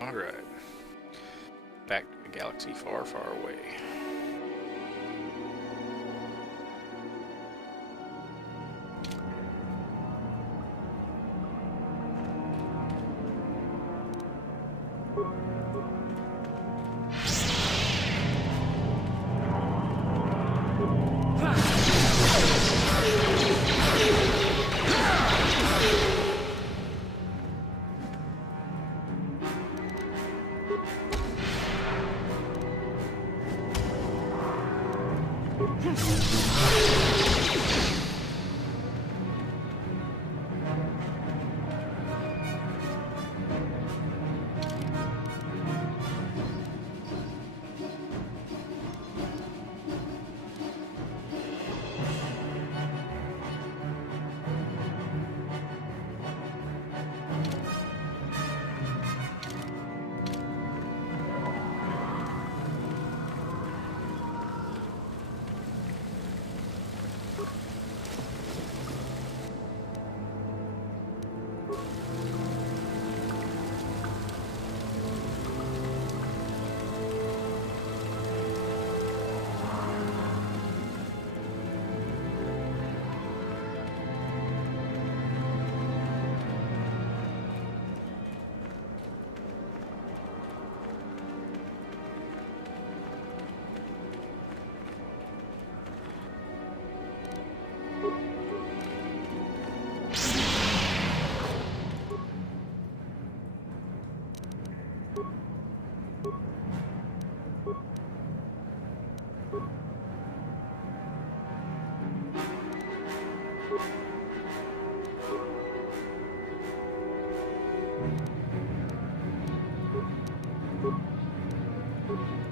Alright. Back to a galaxy far, far away.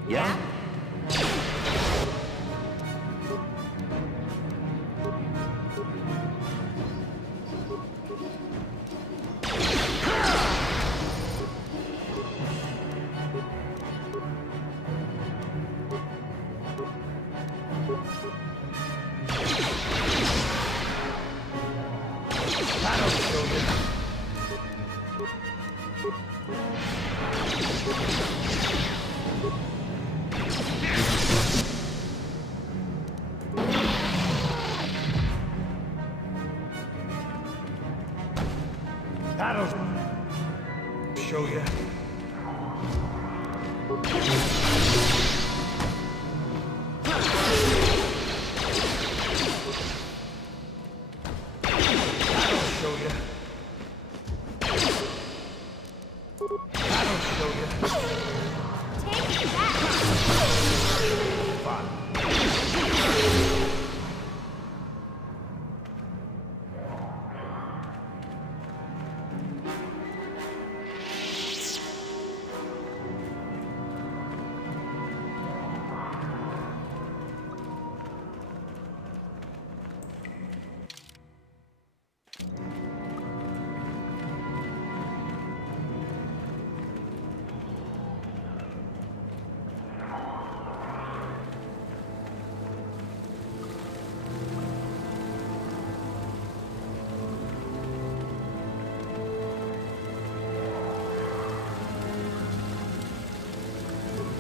Yeah? That'll show you.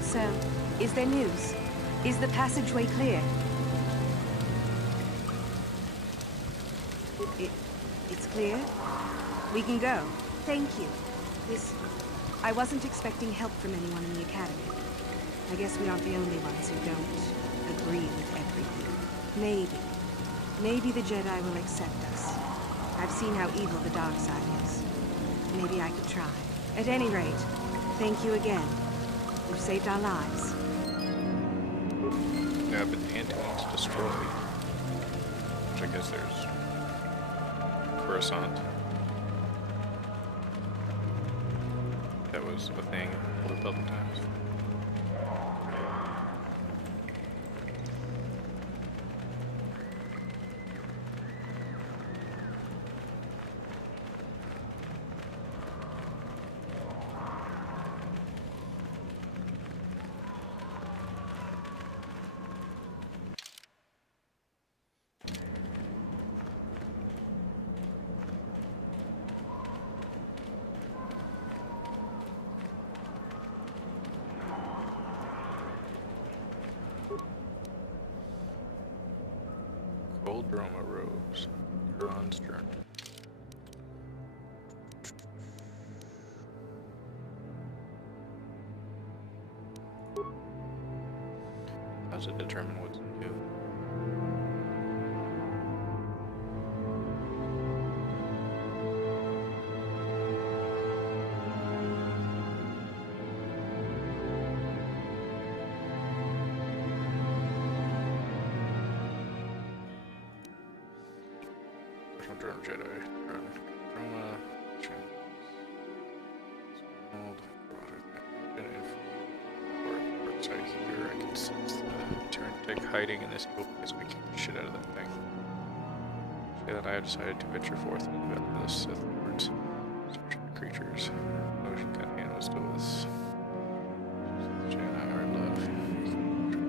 So, is there news? Is the passageway clear? It's clear? We can go. Thank you. I wasn't expecting help from anyone in the Academy. I guess we aren't the only ones who don't agree with everything. Maybe the Jedi will accept us. I've seen how evil the dark side is. Maybe I could try. At any rate, thank you again. You've saved our lives. Yeah, but the Antonines destroyed. Which I guess there's Coruscant. That was a thing in Republic times. Droma robes. Bronze journal. How does it determine what's new? Drone Jedi. Drone. Droma. Outside here, I can sense the Terran tech hiding in this evil place. We kick the shit out of that thing. Shayla and I have decided to venture forth into the battle of the Sith Lords. Searching the creatures. Motion Canyon was still with us. Shayla and I are in love.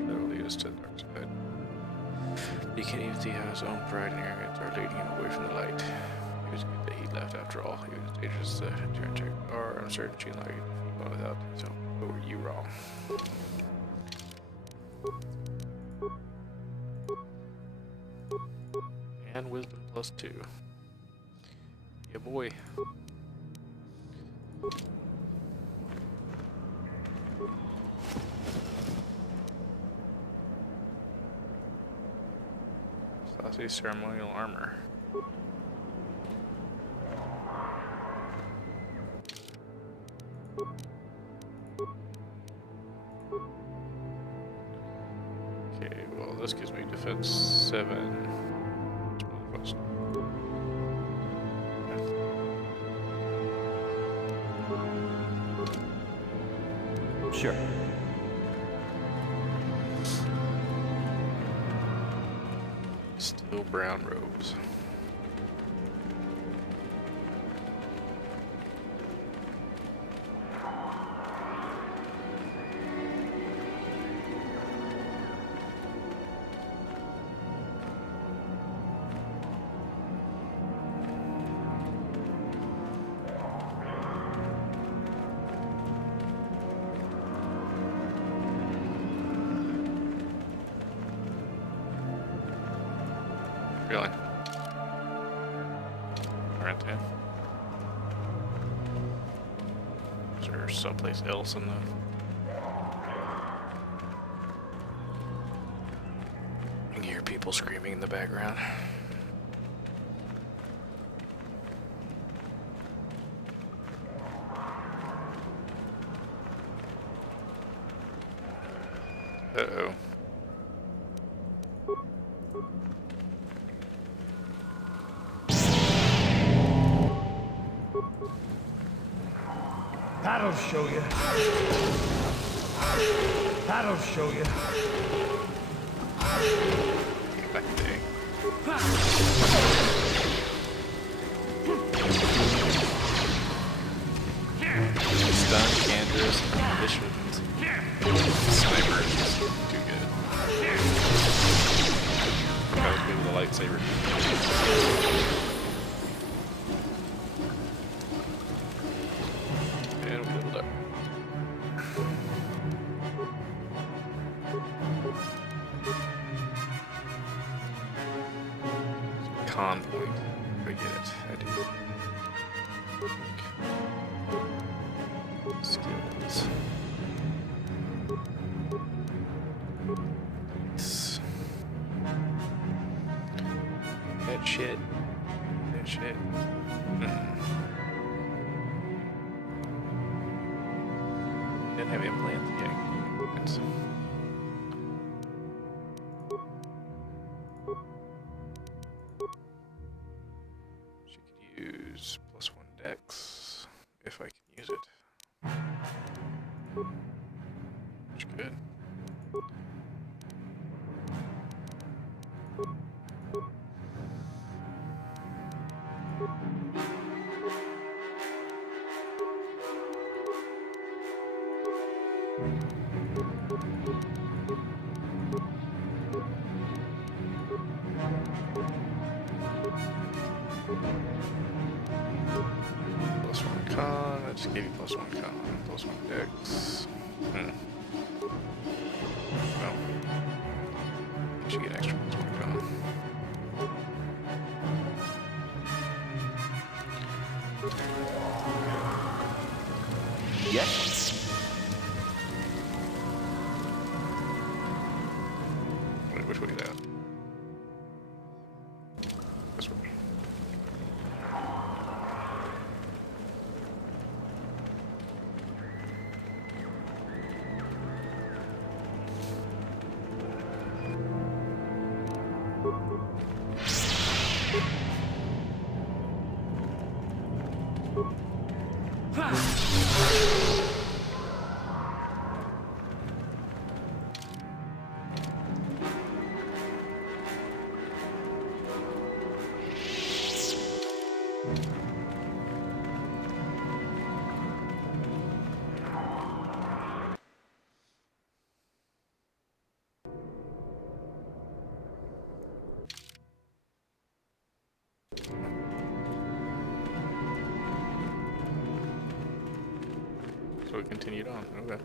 That will lead us to the dark side. He can even see how his own pride and arrogance are leading him away from the light. It was good that he left after all. He was as dangerous as the Terran tech are uncertain she like it without. So, what were you wrong? And wisdom +2. Yeah, boy. Saucy ceremonial armor. Okay, well, this gives me defense 7. Sure. Still brown robes. Really? Aren't they? Is there someplace else in the... You can hear people screaming in the background. Uh-oh. That'll show you. That'll show you. Back day. Stun, Candace, missions. Snipers. Too good. That was good with a lightsaber. And build up. Con point. I get it. I do. Skills. Nice. That shit. That shit. Didn't have implants yet. That's... She could use +1 dex if I can use it. Which good. +1 con, I just gave you +1 con, +1 dex. Well, you should get extra +1 con. Yes? Wait, which way is that? This way. So we continued on. Okay.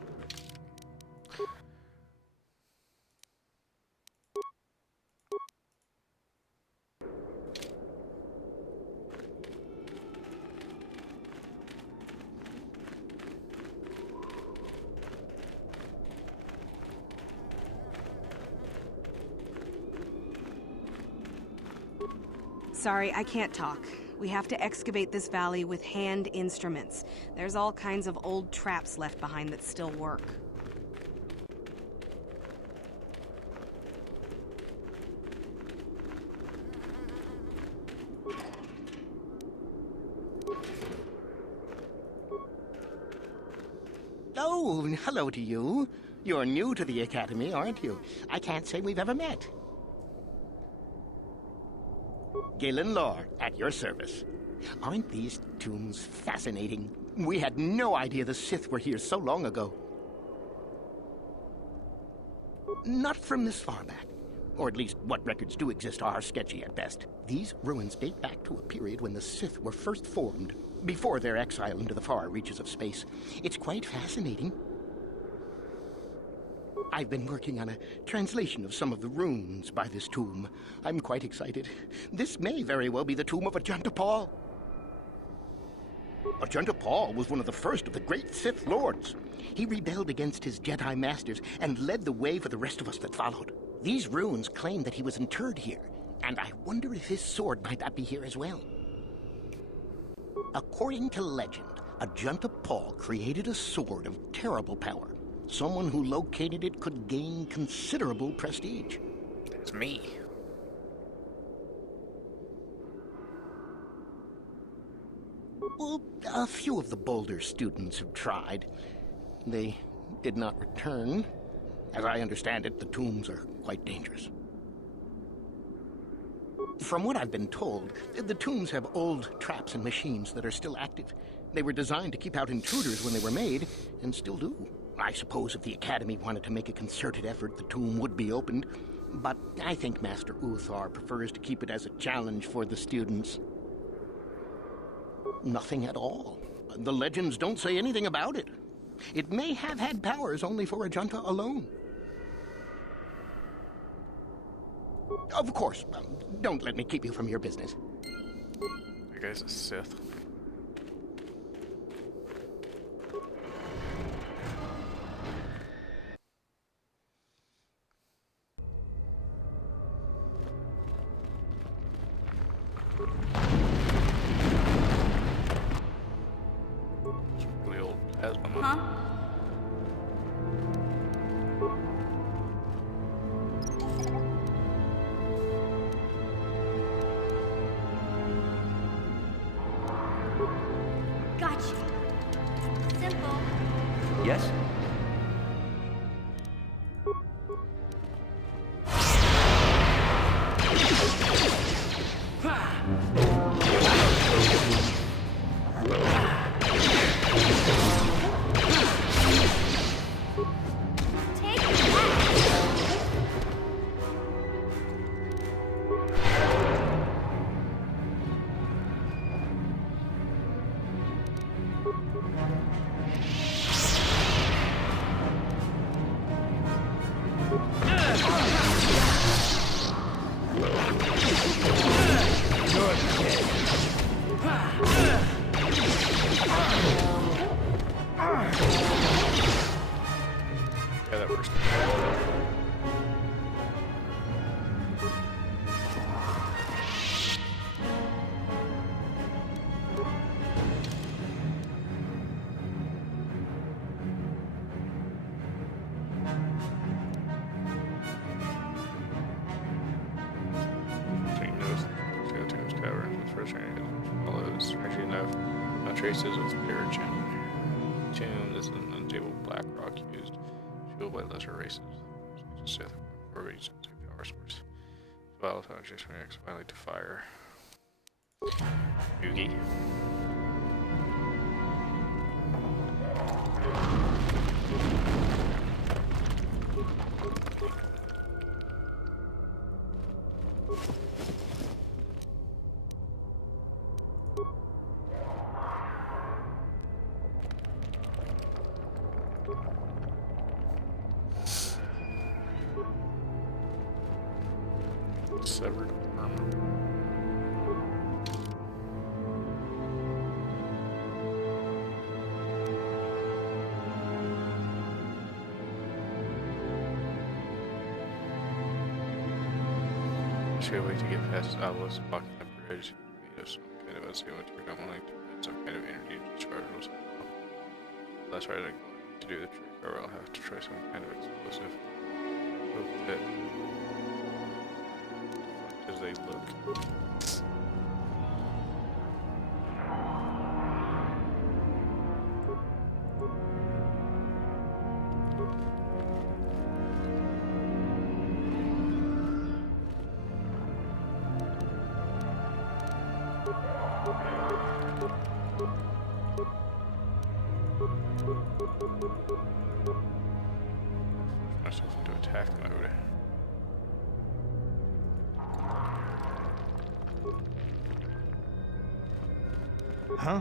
Sorry, I can't talk. We have to excavate this valley with hand instruments. There's all kinds of old traps left behind that still work. Oh, hello to you. You're new to the Academy, aren't you? I can't say we've ever met. Galen Lore, at your service. Aren't these tombs fascinating? We had no idea the Sith were here so long ago. Not from this far back. Or at least what records do exist are sketchy at best. These ruins date back to a period when the Sith were first formed, before their exile into the far reaches of space. It's quite fascinating. I've been working on a translation of some of the runes by this tomb. I'm quite excited. This may very well be the tomb of Ajunta Paul. Ajunta Paul was one of the first of the great Sith Lords. He rebelled against his Jedi Masters and led the way for the rest of us that followed. These runes claim that he was interred here, and I wonder if his sword might not be here as well. According to legend, Ajunta Paul created a sword of terrible power. Someone who located it could gain considerable prestige. That's me. Well, a few of the Boulder students have tried. They did not return. As I understand it, the tombs are quite dangerous. From what I've been told, the tombs have old traps and machines that are still active. They were designed to keep out intruders when they were made, and still do. I suppose if the Academy wanted to make a concerted effort, the tomb would be opened. But I think Master KotOR prefers to keep it as a challenge for the students. Nothing at all. The legends don't say anything about it. It may have had powers only for Ajunta alone. Of course, don't let me keep you from your business. You guys a Sith. It's really old plasma. Huh? Gotcha. Simple. Yes? Take that. You're dead. first range follows. Strangely enough, no traces of the origin. Tomb, this is an unstable black rock used, fueled by lesser races. Sith, or a power source. Volatile objects reacts violently to fire. Yugi. Severed arm. Should wait to get past Atlas blocking the bridge. Made of some kind of unstable material, I'm willing to put some kind of energy discharge. That's right, I'm going to do the trick, or I'll have to try some kind of explosive. Hope that as they look. Force myself into attack mode. Huh?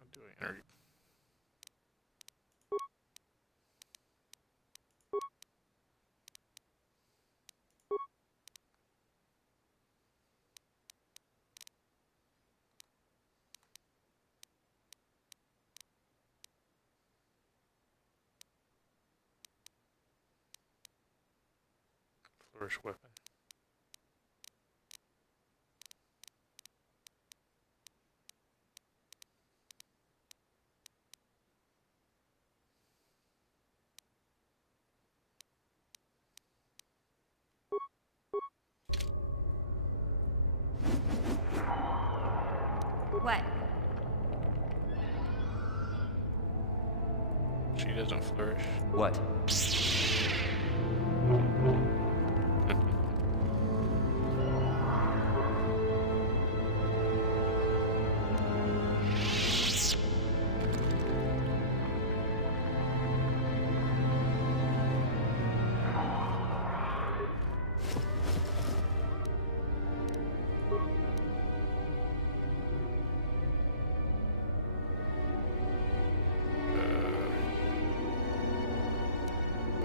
I'm doing energy. Flourish weapon. What? She doesn't flourish. What?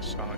Sonic.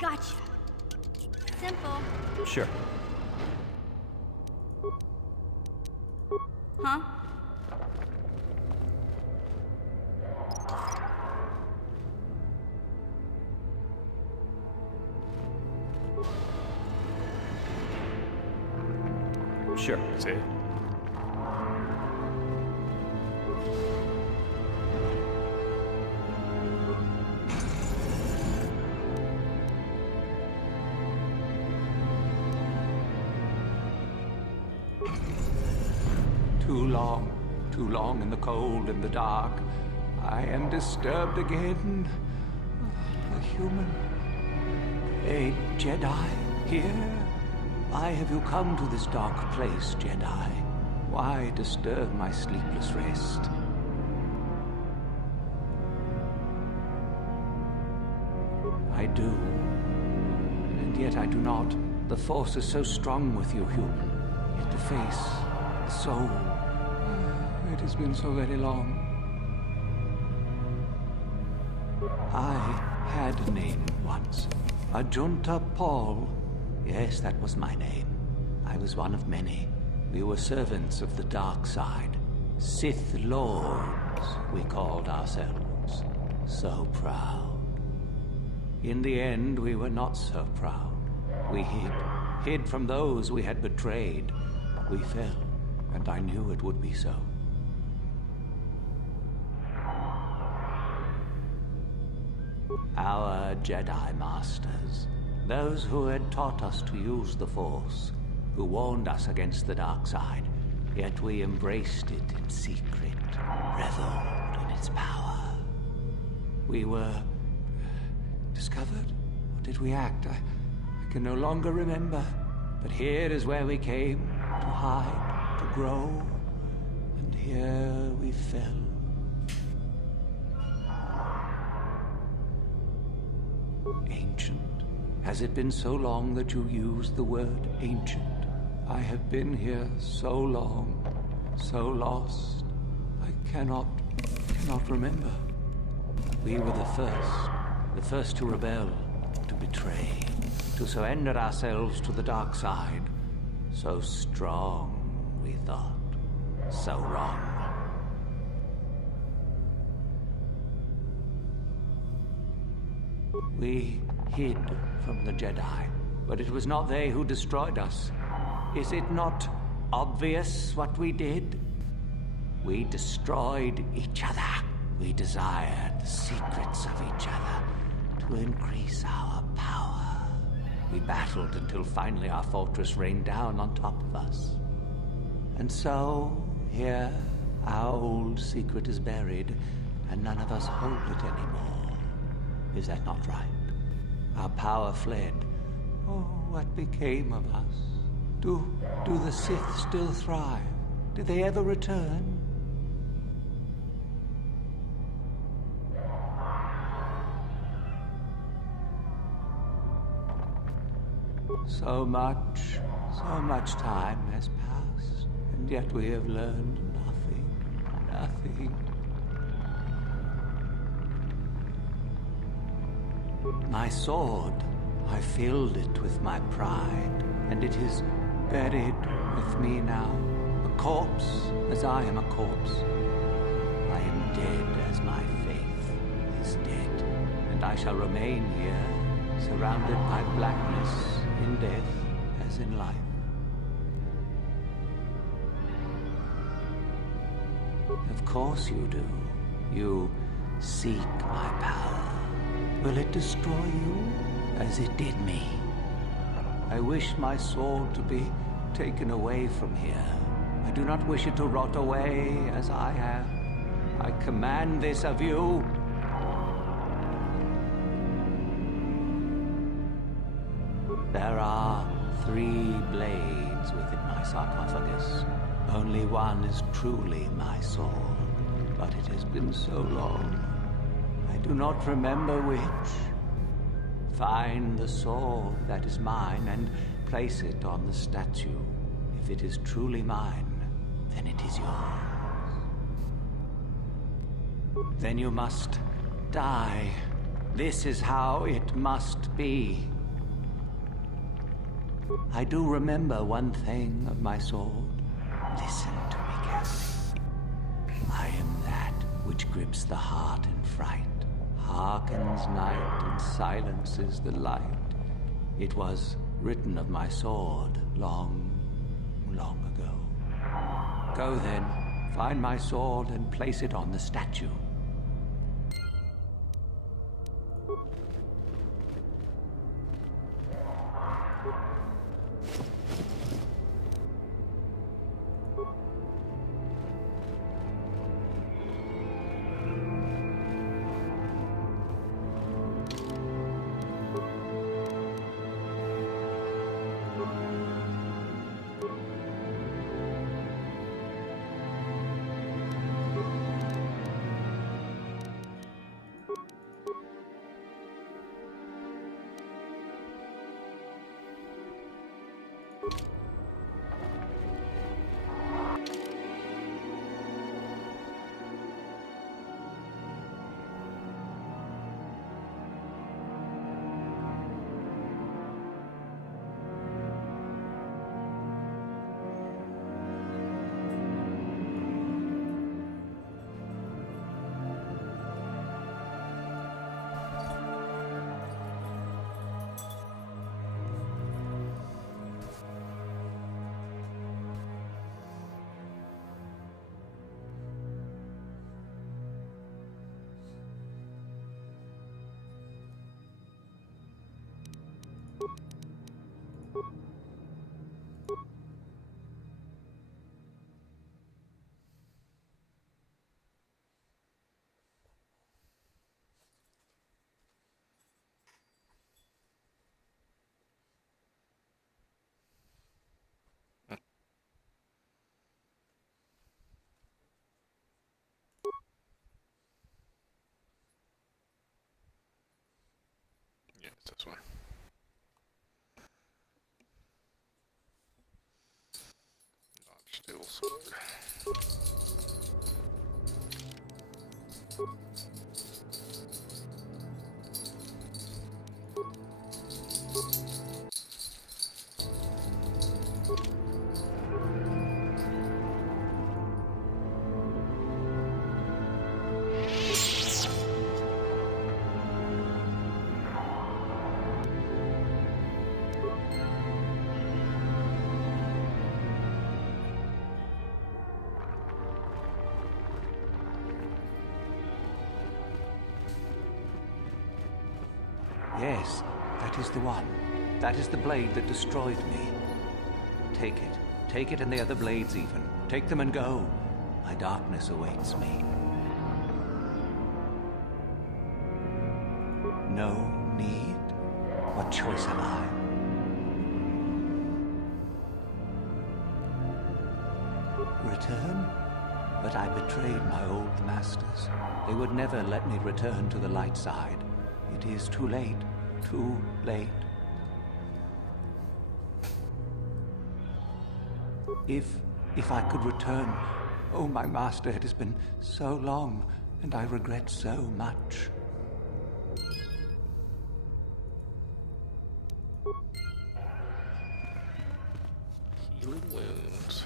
Gotcha. Simple. Sure. Huh? Sure. Say it. Too long in the cold and the dark. I am disturbed again. A human. A Jedi here? Why have you come to this dark place, Jedi? Why disturb my sleepless rest? I do. And yet I do not. The Force is so strong with you, human. Yet the face, the soul. It has been so very long. I had a name once. Ajunta Paul. Yes, that was my name. I was one of many. We were servants of the dark side. Sith Lords, we called ourselves. So proud. In the end, we were not so proud. We hid from those we had betrayed. We fell, and I knew it would be so. Our Jedi Masters, those who had taught us to use the Force, who warned us against the dark side, yet we embraced it in secret, reveled in its power. We were discovered? Or did we act? I can no longer remember. But here is where we came, to hide, to grow, and here we fell. Ancient. Has it been so long that you used the word ancient? I have been here so long, so lost. I cannot remember. We were the first to rebel, to betray, to surrender ourselves to the dark side. So strong, we thought. So wrong. We hid from the Jedi, but it was not they who destroyed us. Is it not obvious what we did? We destroyed each other. We desired the secrets of each other to increase our power. We battled until finally our fortress rained down on top of us. And so, here, our old secret is buried, and none of us hold it anymore. Is that not right? Our power fled. Oh, what became of us? Do the Sith still thrive? Did they ever return? So much time has passed, and yet we have learned nothing. My sword, I filled it with my pride, and it is buried with me now, a corpse as I am a corpse. I am dead as my faith is dead, and I shall remain here, surrounded by blackness in death as in life. Of course you do. You seek my power. Will it destroy you as it did me? I wish my sword to be taken away from here. I do not wish it to rot away as I have. I command this of you. There are 3 blades within my sarcophagus. Only one is truly my sword, but it has been so long. I do not remember which. Find the sword that is mine and place it on the statue. If it is truly mine, then it is yours. Then you must die This is how it must be. I do remember one thing of my sword. Listen to me carefully. I am that which grips the heart in fright, hearkens night and silences the light. It was written of my sword long, long ago. Go then, find my sword and place it on the statue. Yeah, it's this one. Not still sword. Yes, that is the one. That is the blade that destroyed me. Take it. Take it and the other blades even. Take them and go. My darkness awaits me. No need? What choice have I? Return? But I betrayed my old masters. They would never let me return to the light side. It is too late. Too late. If I could return... Oh, my master, it has been so long, and I regret so much. Healing wounds.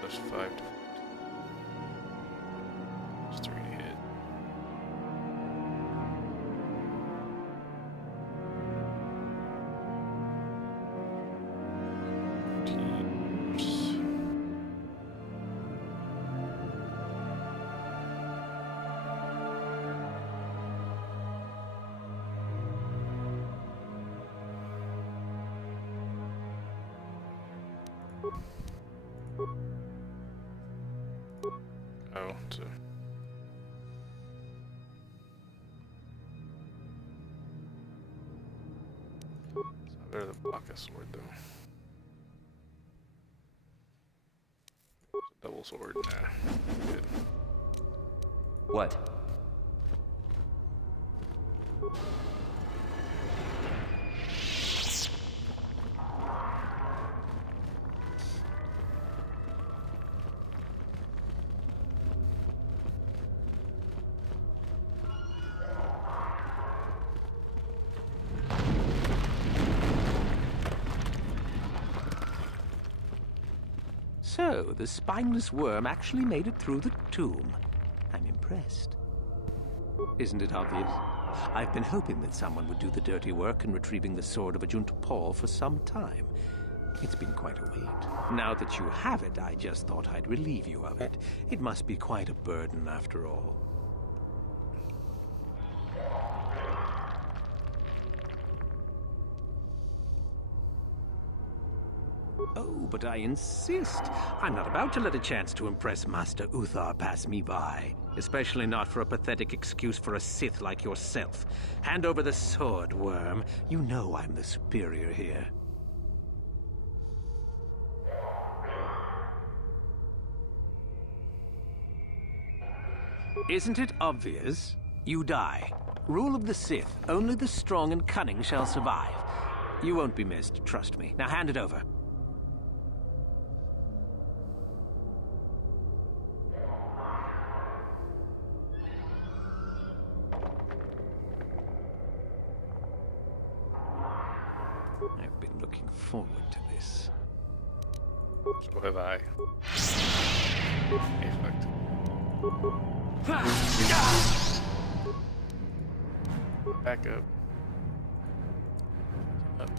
Plus 5 to plus 3 to hit. Oh, it's a... It's not better than block a sword, though. Double sword, nah. Good. What? So, the spineless worm actually made it through the tomb. I'm impressed. Isn't it obvious? I've been hoping that someone would do the dirty work in retrieving the sword of Ajunta Paul for some time. It's been quite a wait. Now that you have it, I just thought I'd relieve you of it. It must be quite a burden after all. Oh, but I insist. I'm not about to let a chance to impress Master Uthar pass me by. Especially not for a pathetic excuse for a Sith like yourself. Hand over the sword, worm. You know I'm the superior here. Isn't it obvious? You die. Rule of the Sith. Only the strong and cunning shall survive. You won't be missed, trust me. Now hand it over. I've been looking forward to this. So have I. Hey, fucked. Back up. Up.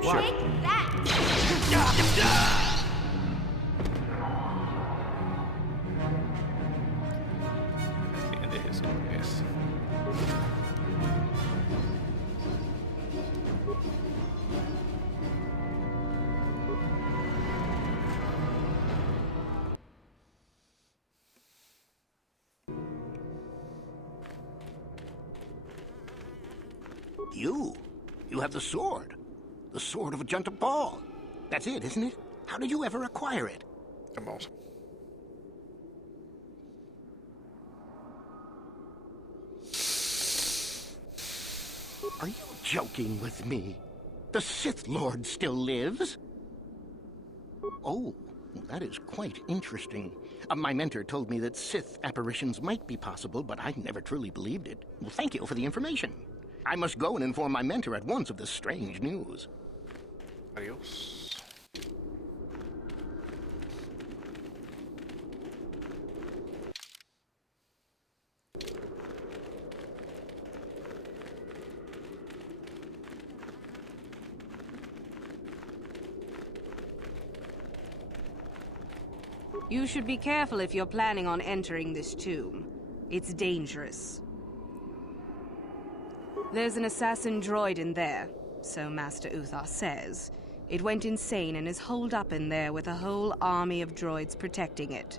Take that! That's the end of his yes. You have the sword. The sword of Ajunta Paul. That's it, isn't it? How did you ever acquire it? Come on. Are you joking with me? The Sith Lord still lives? Oh, that is quite interesting. My mentor told me that Sith apparitions might be possible, but I never truly believed it. Well, thank you for the information. I must go and inform my mentor at once of this strange news. Adios. You should be careful if you're planning on entering this tomb. It's dangerous. There's an assassin droid in there, so Master Uthar says. It went insane and is holed up in there with a whole army of droids protecting it.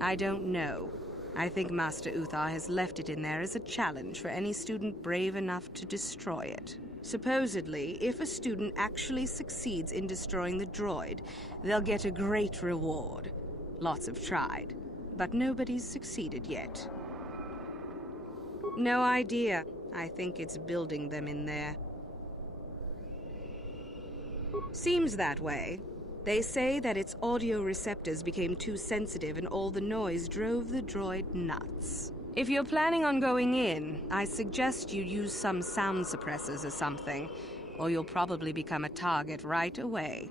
I don't know. I think Master Uthar has left it in there as a challenge for any student brave enough to destroy it. Supposedly, if a student actually succeeds in destroying the droid, they'll get a great reward. Lots have tried, but nobody's succeeded yet. No idea. I think it's building them in there. Seems that way. They say that its audio receptors became too sensitive and all the noise drove the droid nuts. If you're planning on going in, I suggest you use some sound suppressors or something, or you'll probably become a target right away.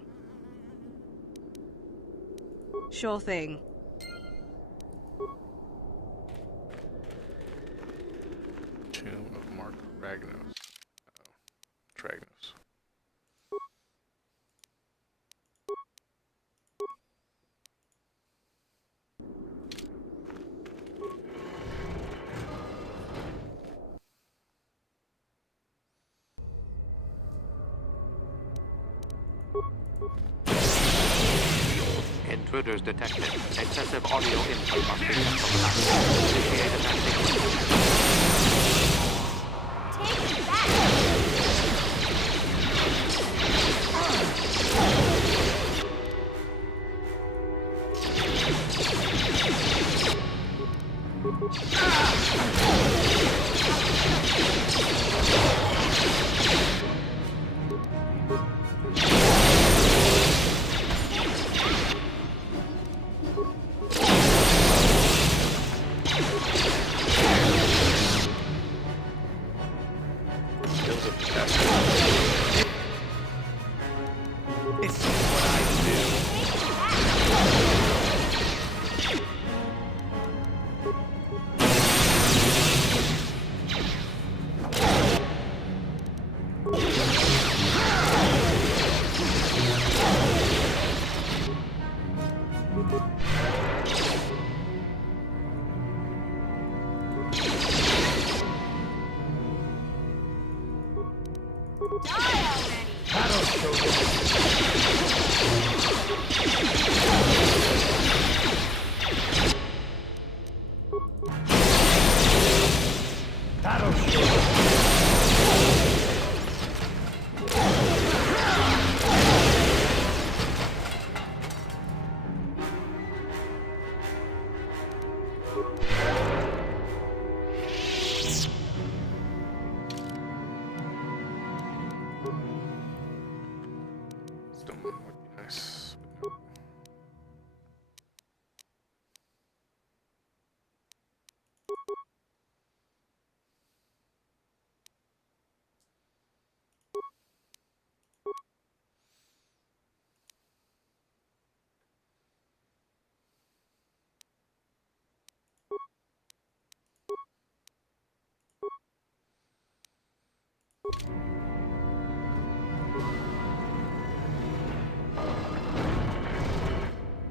Sure thing. Tomb of Mark Ragnos. Tragnos. Intruders detected. Excessive audio input must be kept from time. Initiate attack sequence. Take that! Kills of catastrophe. This is what I do. That'll show you. That'll show you. Still would be nice. But nope.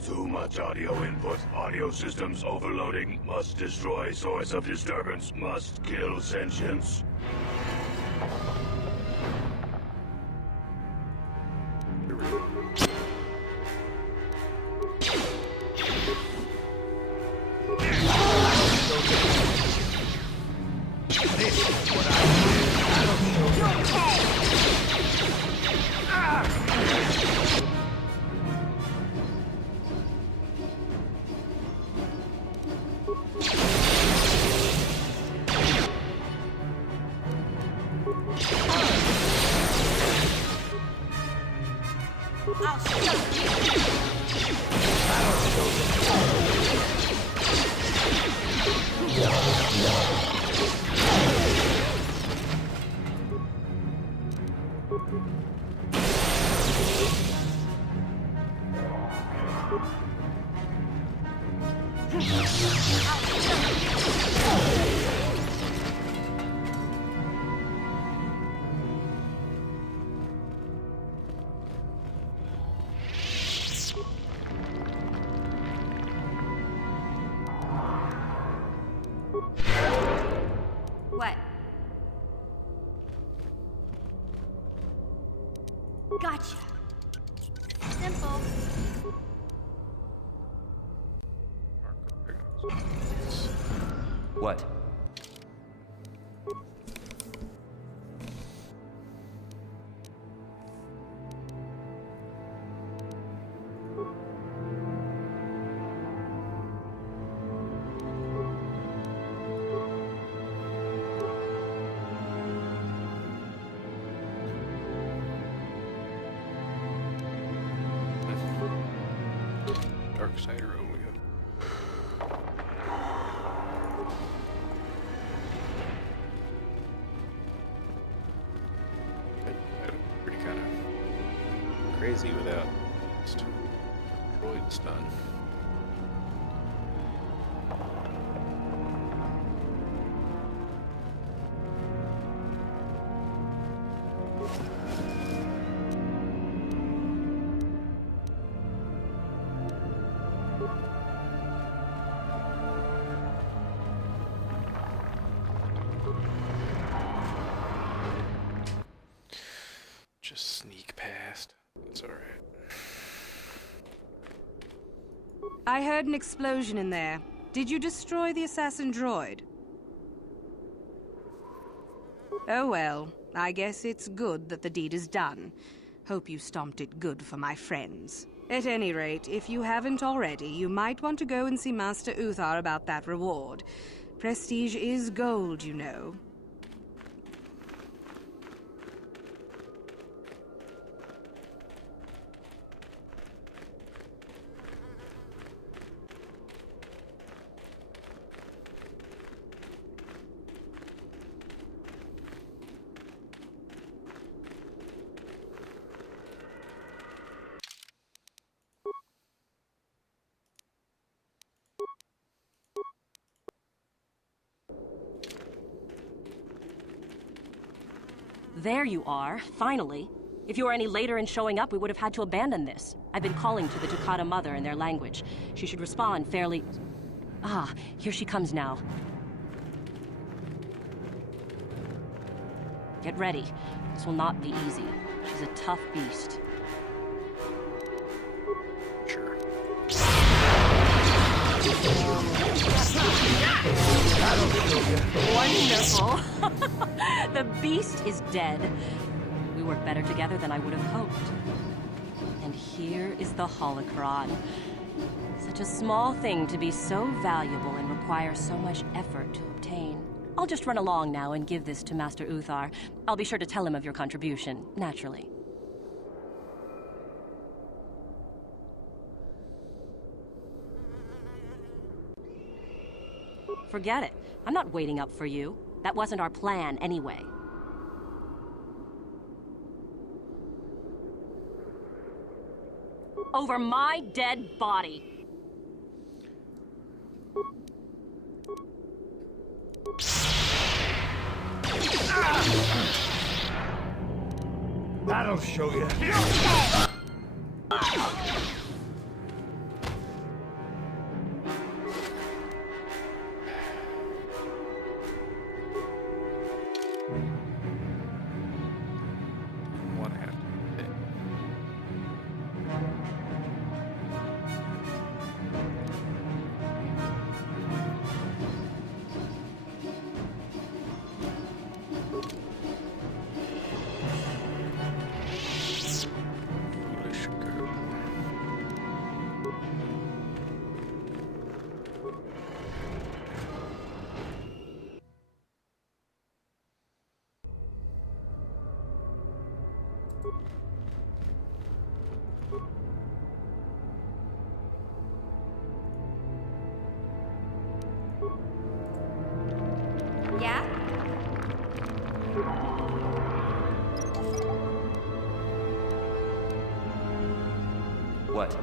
Too much audio input. Audio systems overloading. Must destroy source of disturbance. Must kill sentience. Here we go. This is what I do. That'll show you. I'll show you. What? Gotcha. Simple. What? Dark side or Olio. Pretty kind of crazy without just droid stun. Just sneak past. That's alright. I heard an explosion in there. Did you destroy the assassin droid? Oh well, I guess it's good that the deed is done. Hope you stomped it good for my friends. At any rate, if you haven't already, you might want to go and see Master Uthar about that reward. Prestige is gold, you know. There you are, finally. If you were any later in showing up, we would have had to abandon this. I've been calling to the Takata mother in their language. She should respond fairly... Ah, here she comes now. Get ready. This will not be easy. She's a tough beast. Sure. Wonderful! The beast is dead. We work better together than I would have hoped. And here is the holocron. Such a small thing to be so valuable and require so much effort to obtain. I'll just run along now and give this to Master Uthar. I'll be sure to tell him of your contribution, naturally. Forget it. I'm not waiting up for you. That wasn't our plan, anyway. Over my dead body. That'll show you. One hand. Foolish girl. Yeah? What?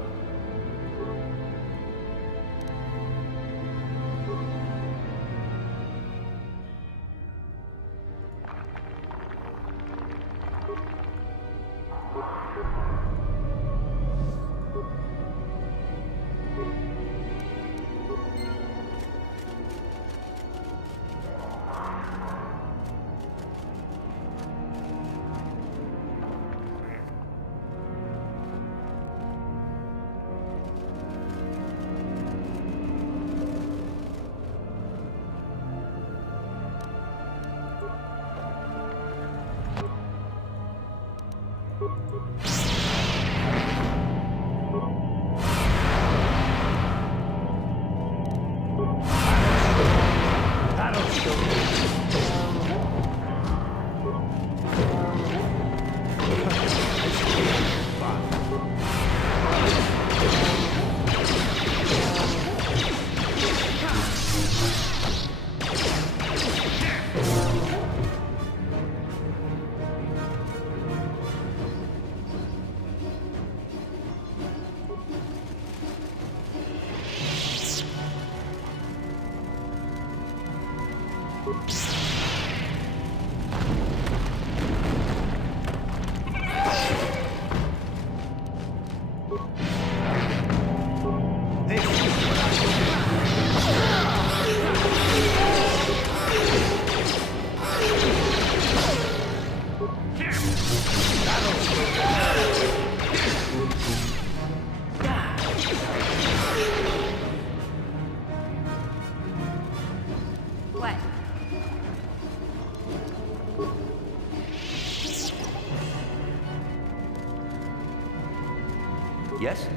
Yes?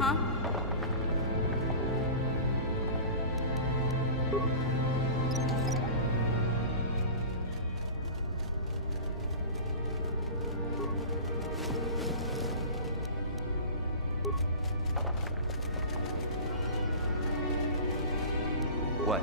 Huh? What?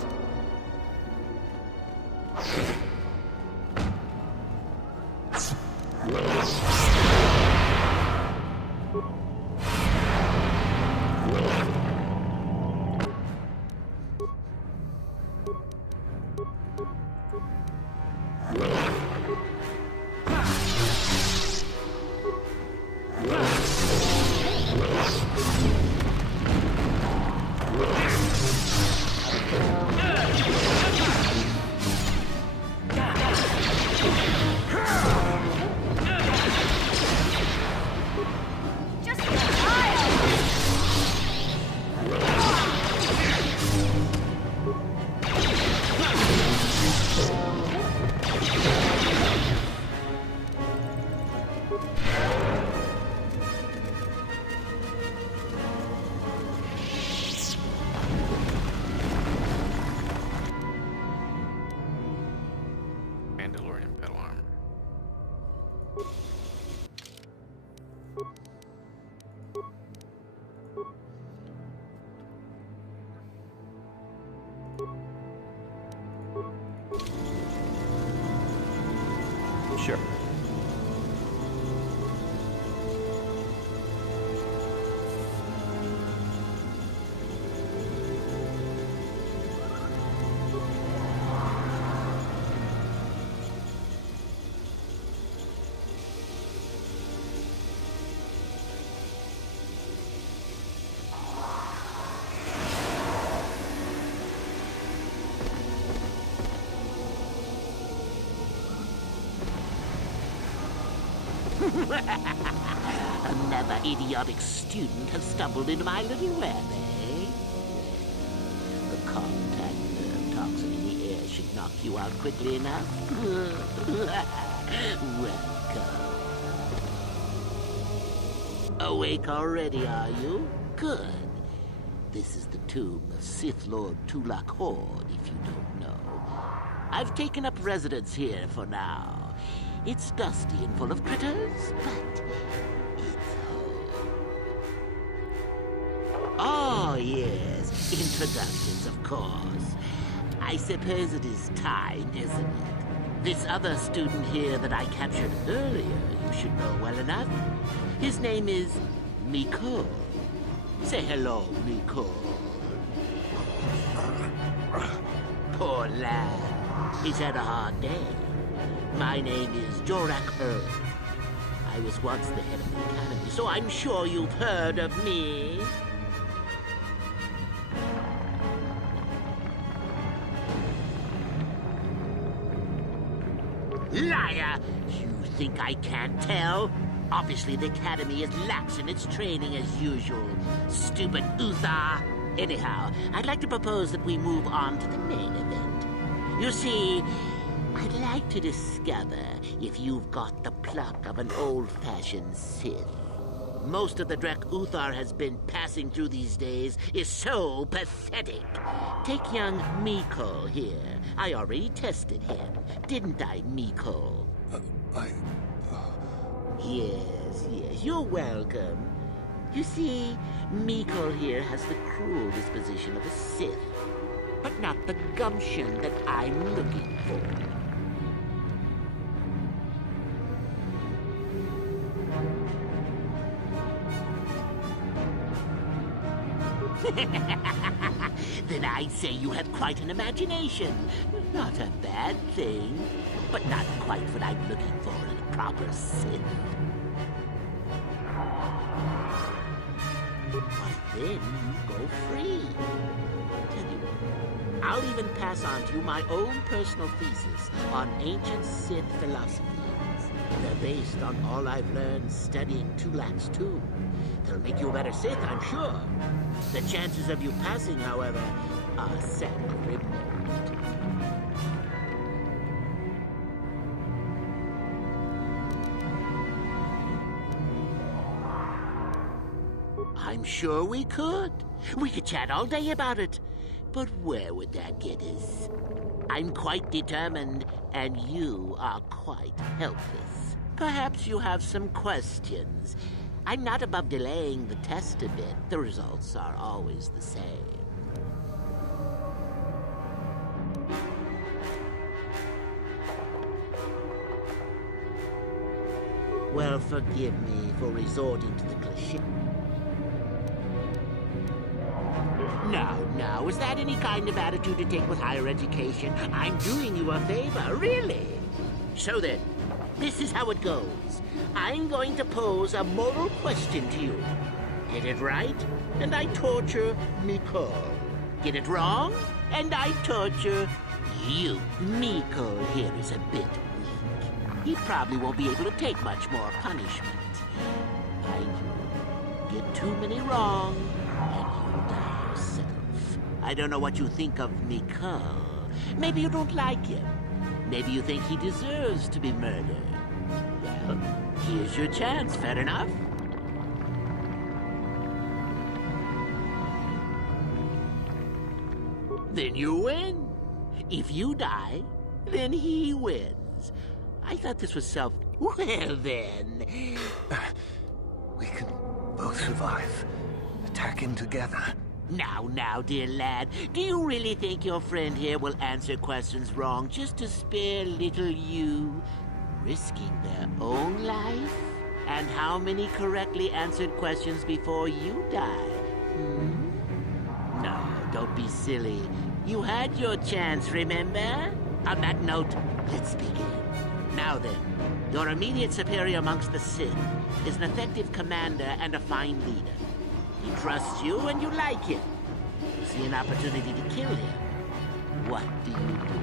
Just wild! Mandalorian pedal armor. Sure. Another idiotic student has stumbled into my little web, eh? The contact nerve toxin in the air should knock you out quickly enough. Welcome. Awake already, are you? Good. This is the tomb of Sith Lord Tulak Horde, if you don't know. I've taken up residence here for now. It's dusty and full of critters, but it's home. Oh, yes. Introductions, of course. I suppose it is time, isn't it? This other student here that I captured earlier, you should know well enough. His name is Miko. Say hello, Miko. Poor lad. He's had a hard day. My name is Jorak Earl. I was once the head of the academy, so I'm sure you've heard of me. Liar! You think I can't tell? Obviously, the academy is lax in its training as usual. Stupid Uthar. Anyhow, I'd like to propose that we move on to the main event. You see, I'd like to discover if you've got the pluck of an old-fashioned Sith. Most of the Drek Uthar has been passing through these days is so pathetic. Take young Miko here. I already tested him, didn't I, Miko? Yes, you're welcome. You see, Miko here has the cruel disposition of a Sith, but not the gumption that I'm looking for. Then I'd say you have quite an imagination. Not a bad thing, but not quite what I'm looking for in a proper Sith. Why then, you go free. I'll even pass on to you my own personal thesis on ancient Sith philosophies. They're based on all I've learned studying Tulak's tomb. They'll make you a better Sith, I'm sure. The chances of you passing, however, are sacrilege. I'm sure we could. We could chat all day about it. But where would that get us? I'm quite determined, and you are quite helpless. Perhaps you have some questions. I'm not above delaying the test a bit. The results are always the same. Well, forgive me for resorting to the cliché. Now, is that any kind of attitude to take with higher education? I'm doing you a favor, really. So then, this is how it goes. I'm going to pose a moral question to you. Get it right, and I torture Mikol. Get it wrong, and I torture you. Mikol here is a bit weak. He probably won't be able to take much more punishment. Get too many wrong, and you'll die yourself. I don't know what you think of Mikol. Maybe you don't like him. Maybe you think he deserves to be murdered. Well, here's your chance, fair enough? Then you win. If you die, then he wins. I thought this was self... Well, then... We can both survive. Attacking together. Now, dear lad, do you really think your friend here will answer questions wrong just to spare little you, risking their own life? And how many correctly answered questions before you die? No, don't be silly. You had your chance, remember? On that note, let's begin. Now then, your immediate superior amongst the Sith is an effective commander and a fine leader. He trusts you and you like him. You see an opportunity to kill him. What do you do?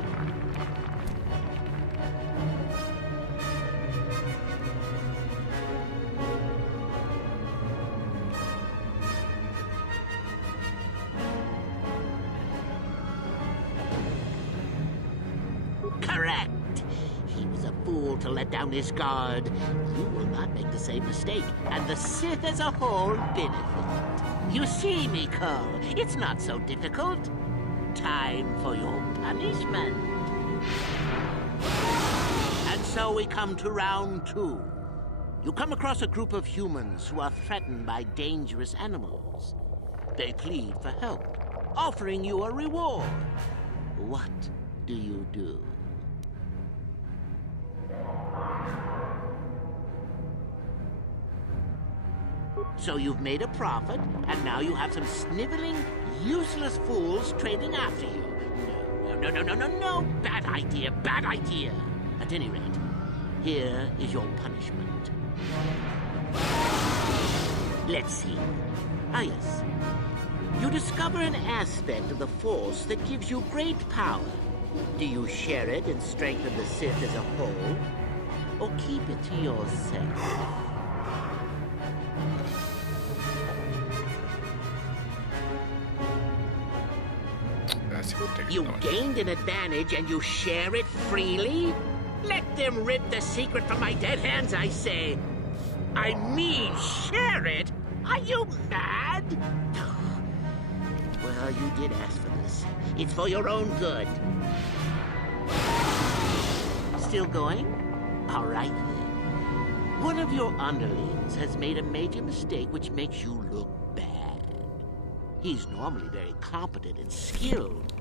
Correct. He was a fool to let down his guard. You will not make the same mistake, and the Sith as a whole benefit. You see, Mikol, it's not so difficult. Time for your punishment. And so we come to round 2. You come across a group of humans who are threatened by dangerous animals. They plead for help, offering you a reward. What do you do? So you've made a profit, and now you have some sniveling, useless fools trading after you. No. Bad idea. At any rate, here is your punishment. Let's see. Ah, yes. You discover an aspect of the Force that gives you great power. Do you share it and strengthen the Sith as a whole? Or keep it to yourself? You gained an advantage and you share it freely? Let them rip the secret from my dead hands, I say. I mean, share it? Are you mad? Well, you did ask for this. It's for your own good. Still going? All right, then. One of your underlings has made a major mistake which makes you look bad. He's normally very competent and skilled.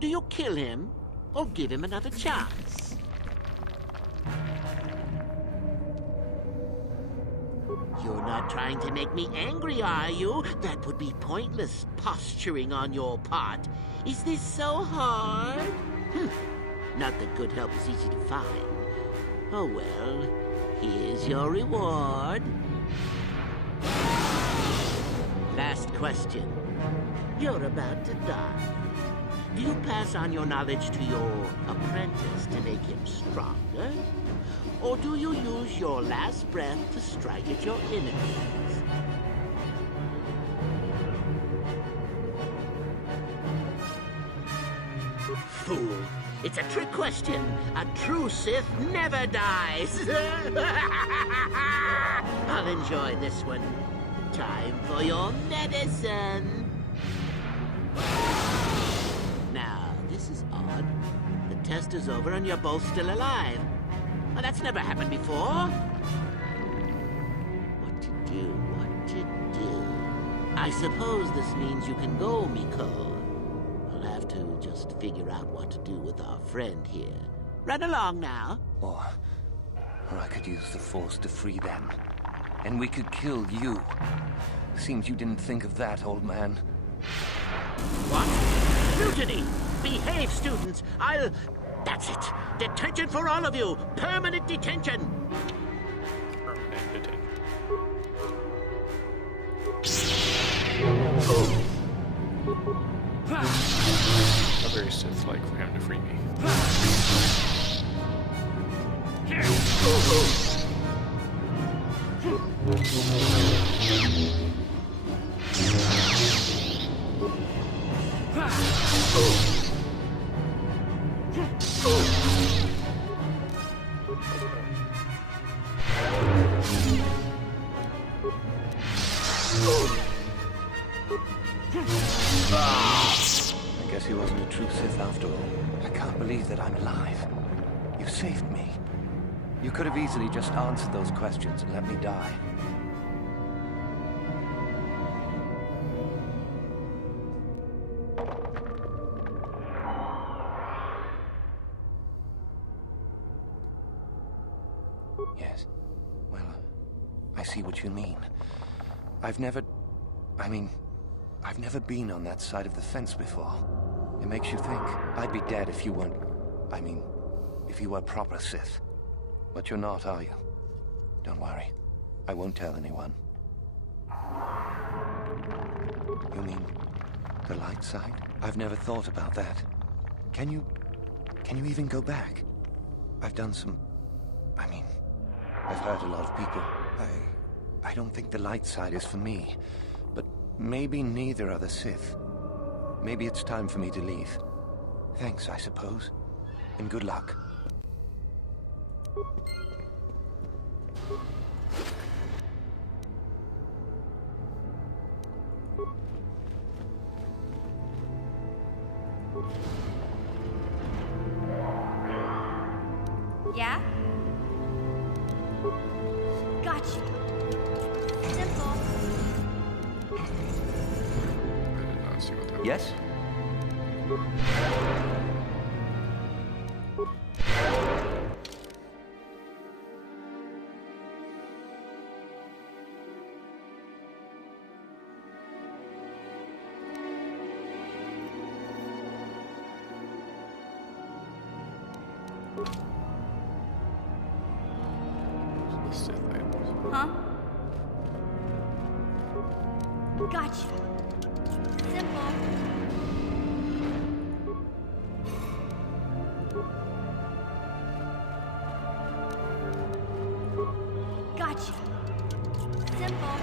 Do you kill him or give him another chance? You're not trying to make me angry, are you? That would be pointless posturing on your part. Is this so hard? Not that good help is easy to find. Oh well, here's your reward. Last question. You're about to die. Do you pass on your knowledge to your apprentice to make him stronger? Or do you use your last breath to strike at your enemies? Fool! It's a trick question. A true Sith never dies. I'll enjoy this one. Time for your medicine. Now, this is odd. The test is over and you're both still alive. Well, that's never happened before. What to do? What to do? I suppose this means you can go, Miko. We'll have to just figure out what to do with our friend here. Run along now. Or I could use the Force to free them. And we could kill you. Seems you didn't think of that, old man. What? Mutiny! Behave, students! That's it! Detention for all of you! Permanent detention! Permanent detention. How very Sith-like for him to free me. I guess he wasn't a true Sith after all. I can't believe that I'm alive. You saved me. You could have easily just answered those questions and let me die. Yes. Well, I see what you mean. I've never been on that side of the fence before. It makes you think. I'd be dead if you weren't... if you were proper Sith. But you're not, are you? Don't worry. I won't tell anyone. You mean the light side? I've never thought about that. Can you even go back? I've done some... I've hurt a lot of people. I don't think the light side is for me. But maybe neither are the Sith. Maybe it's time for me to leave. Thanks, I suppose. And good luck. Yeah? Gotcha. Simple. I did not see what that was. Yes? The Sith items. Huh? Gotcha. Simple. Gotcha. Simple.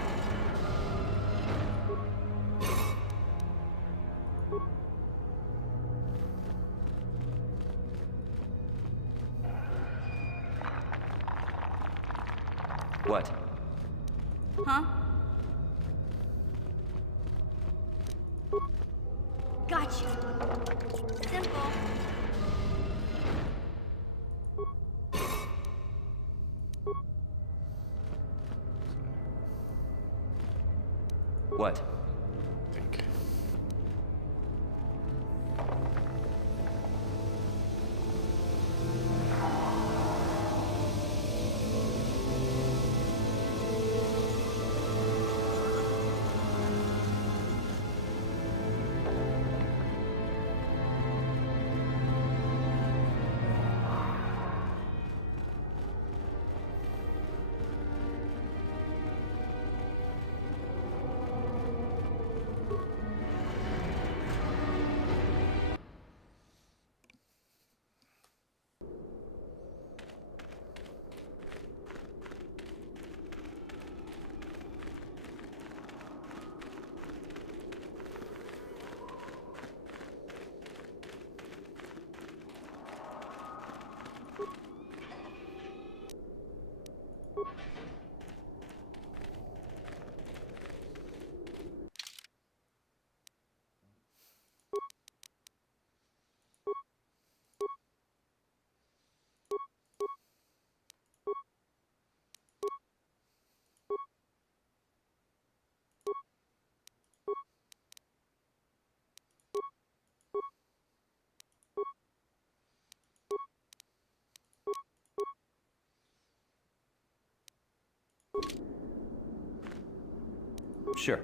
What? Huh? Gotcha. Simple. What? Think. Sure.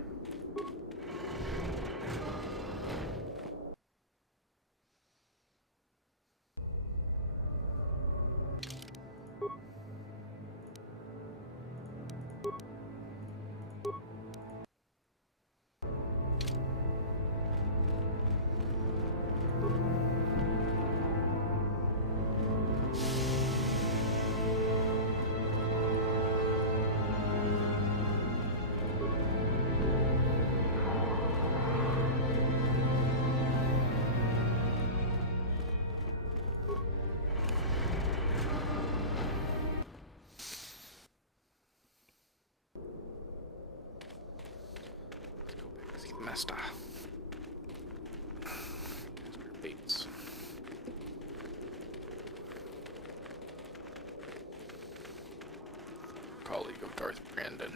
See the master. Bates. Colleague of Darth Brandon.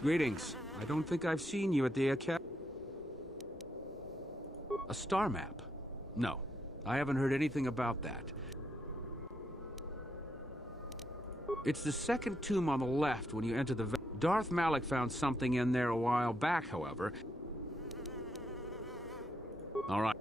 Greetings. I don't think I've seen you at the Academy. A star map? No, I haven't heard anything about that. It's the second tomb on the left when you enter the... Darth Malik found something in there a while back, however. All right.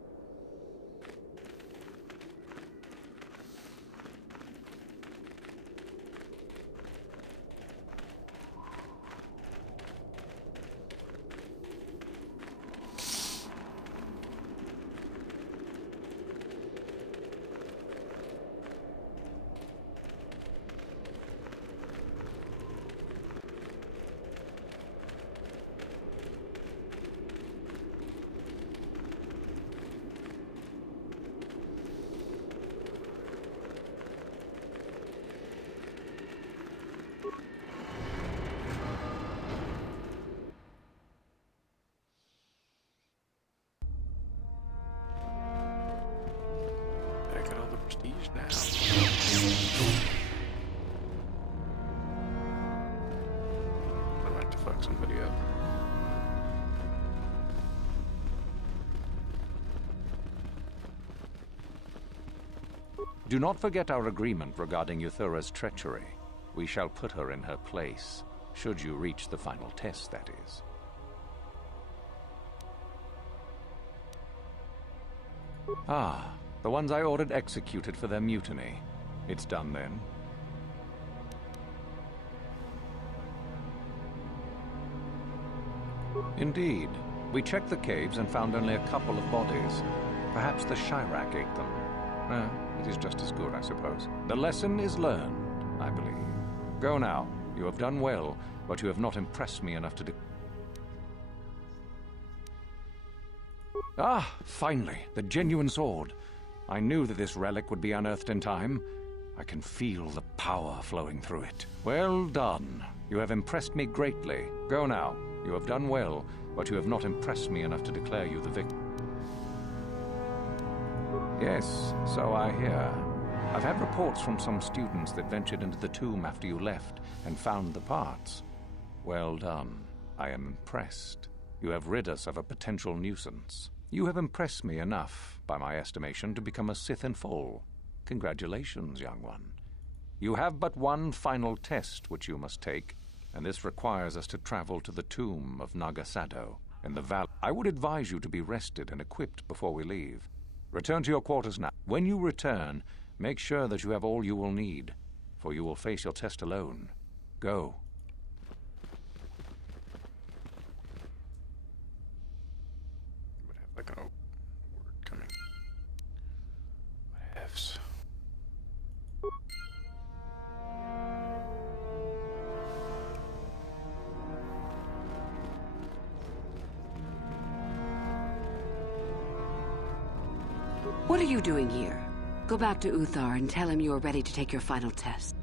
I got all the prestige now. I might to fuck somebody up. Do not forget our agreement regarding Euthura's treachery. We shall put her in her place, should you reach the final test, that is. Ah, the ones I ordered executed for their mutiny. It's done then. Indeed. We checked the caves and found only a couple of bodies. Perhaps the Chirac ate them. It is just as good, I suppose. The lesson is learned, I believe. Go now. You have done well, but you have not impressed me enough to Ah, finally, the genuine sword. I knew that this relic would be unearthed in time. I can feel the power flowing through it. Well done. You have impressed me greatly. Go now. You have done well, but you have not impressed me enough to declare you the victor. Yes, so I hear. I've had reports from some students that ventured into the tomb after you left and found the parts. Well done. I am impressed. You have rid us of a potential nuisance. You have impressed me enough, by my estimation, to become a Sith in full. Congratulations, young one. You have but one final test which you must take, and this requires us to travel to the tomb of Nagasado in the valley. I would advise you to be rested and equipped before we leave. Return to your quarters now. When you return, make sure that you have all you will need, for you will face your test alone. Go. Would have like a word coming. What ifs? What are you doing here? Go back to Uthar and tell him you are ready to take your final test.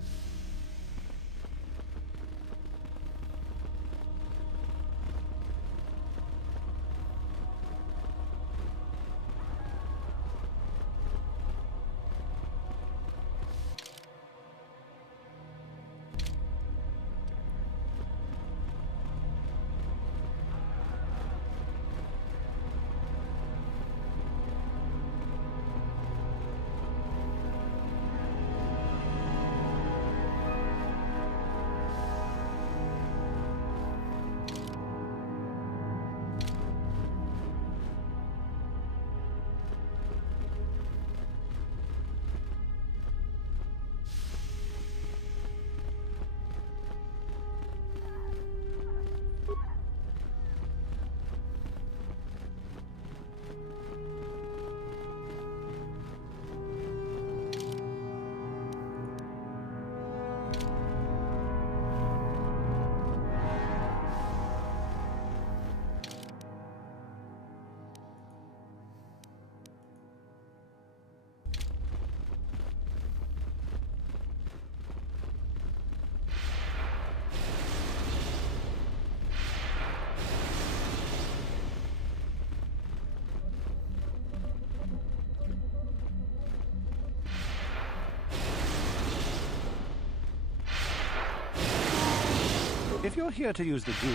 If you're here to use the goo...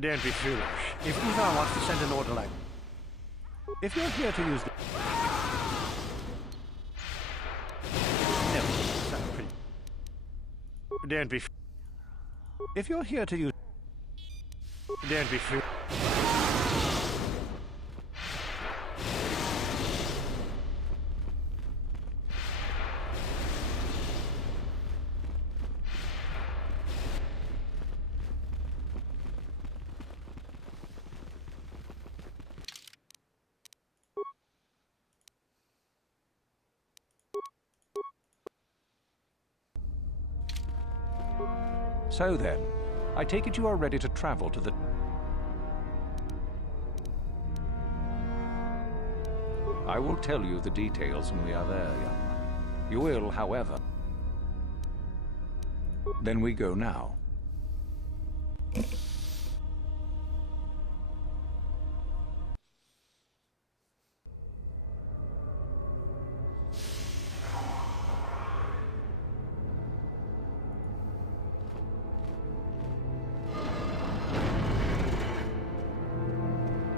Don't be foolish. If Uthar wants to send an order like... If you're here to use the... No, sound pretty... Don't be... If you're here to use... Don't be foolish. So then, I take it you are ready to travel to the... I will tell you the details when we are there, young one. You will, however... Then we go now.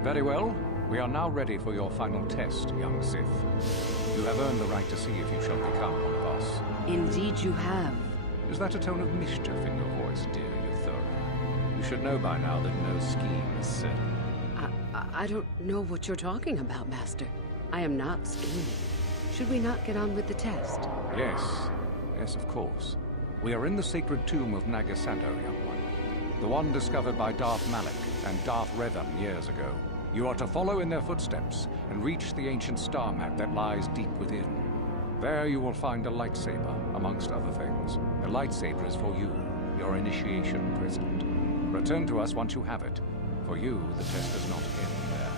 Very well. We are now ready for your final test, young Sith. You have earned the right to see if you shall become one of us. Indeed you have. Is that a tone of mischief in your voice, dear Uthora? You should know by now that no scheme is certain. I don't know what you're talking about, Master. I am not scheming. Should we not get on with the test? Yes. Yes, of course. We are in the sacred tomb of Nagasado, young one. The one discovered by Darth Malik and Darth Revan years ago. You are to follow in their footsteps and reach the ancient star map that lies deep within. There you will find a lightsaber, amongst other things. The lightsaber is for you, your initiation present. Return to us once you have it. For you, the test does not end there.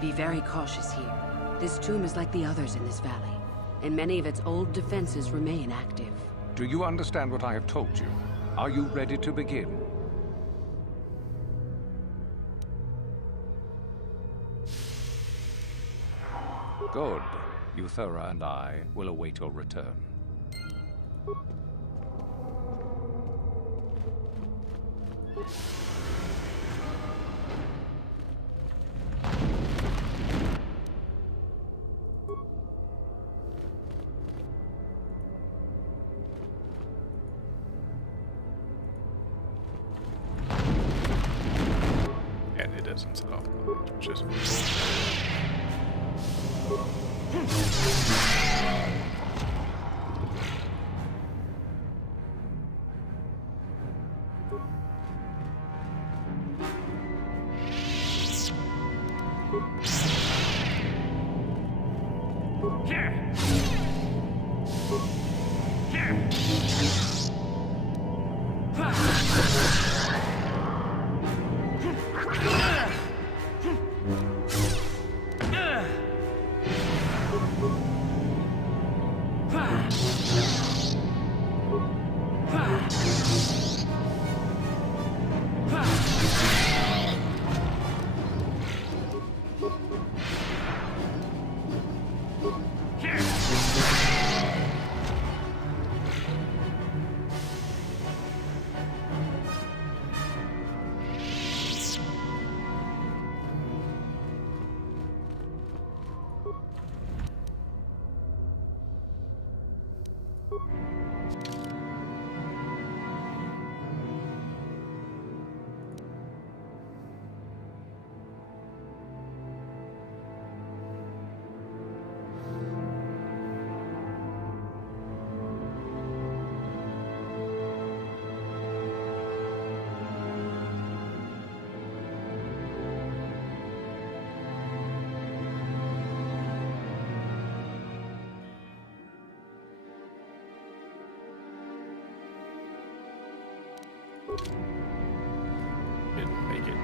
Be very cautious here. This tomb is like the others in this valley, and many of its old defenses remain active. Do you understand what I have told you? Are you ready to begin? Good. Uthora and I will await your return. And it doesn't set off, which is didn't make it.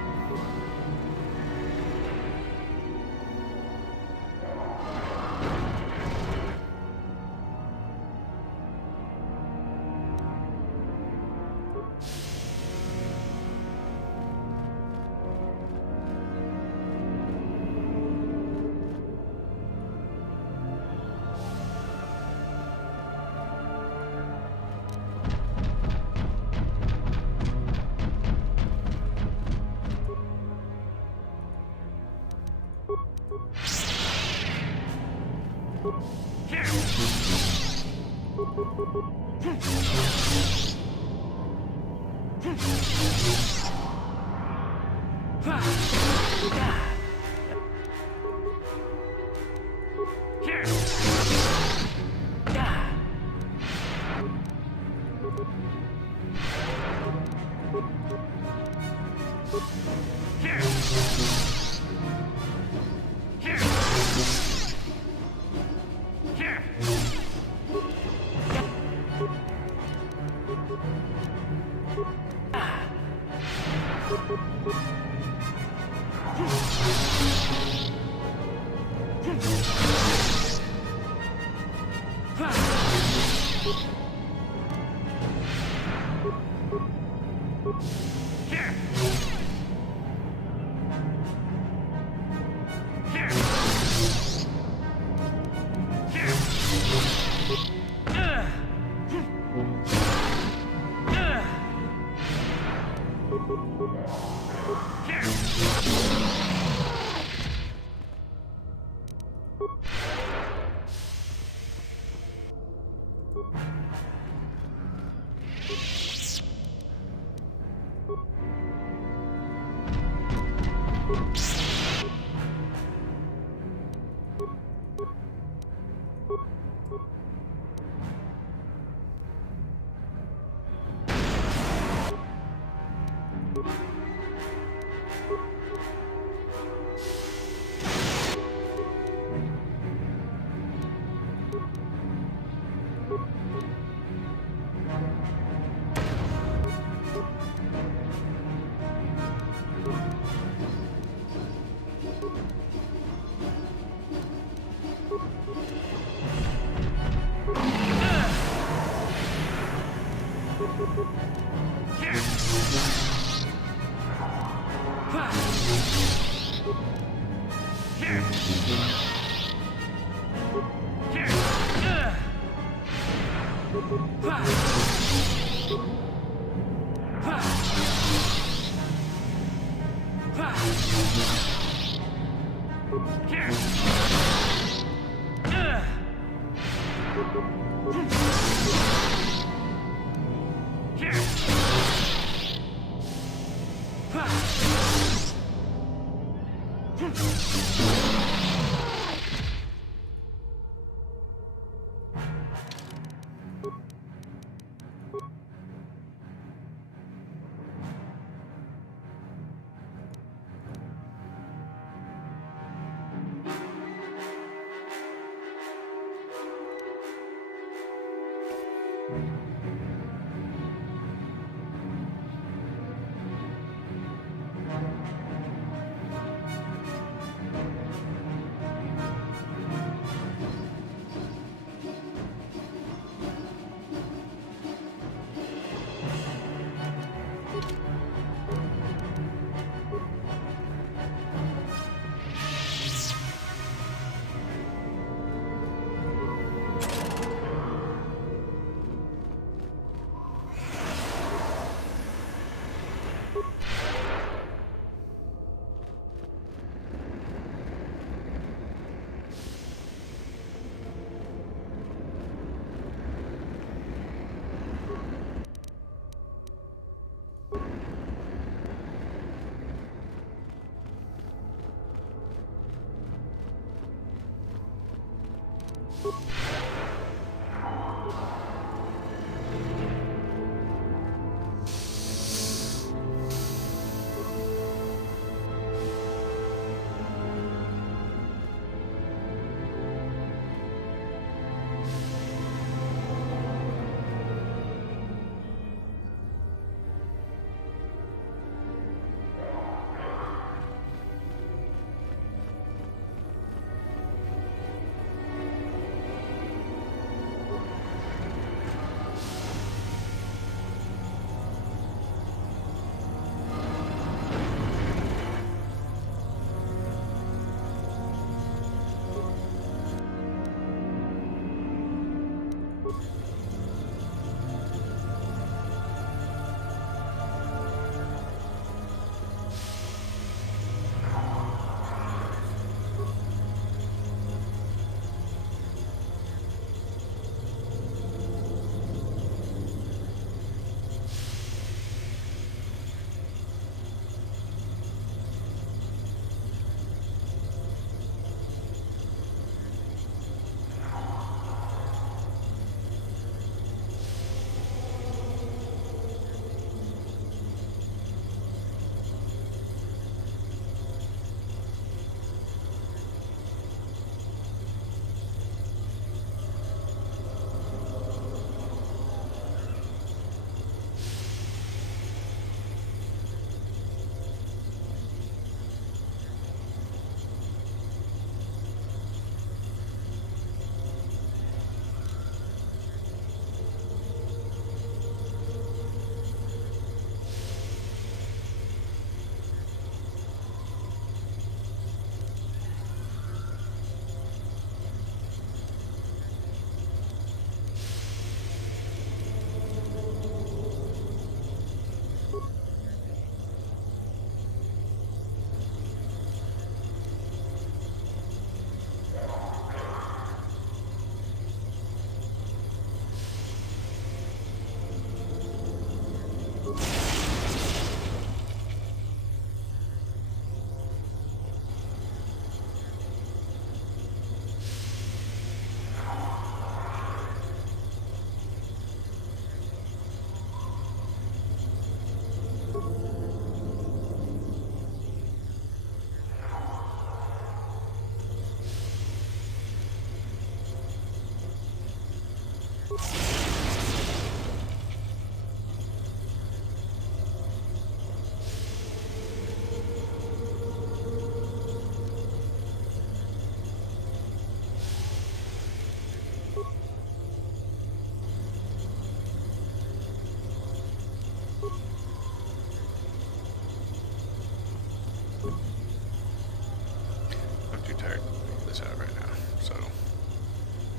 tired to figure this out right now, so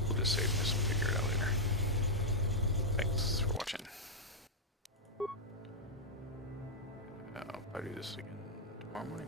we'll just save this and figure it out later. Thanks for watching. I'll probably do this again tomorrow morning.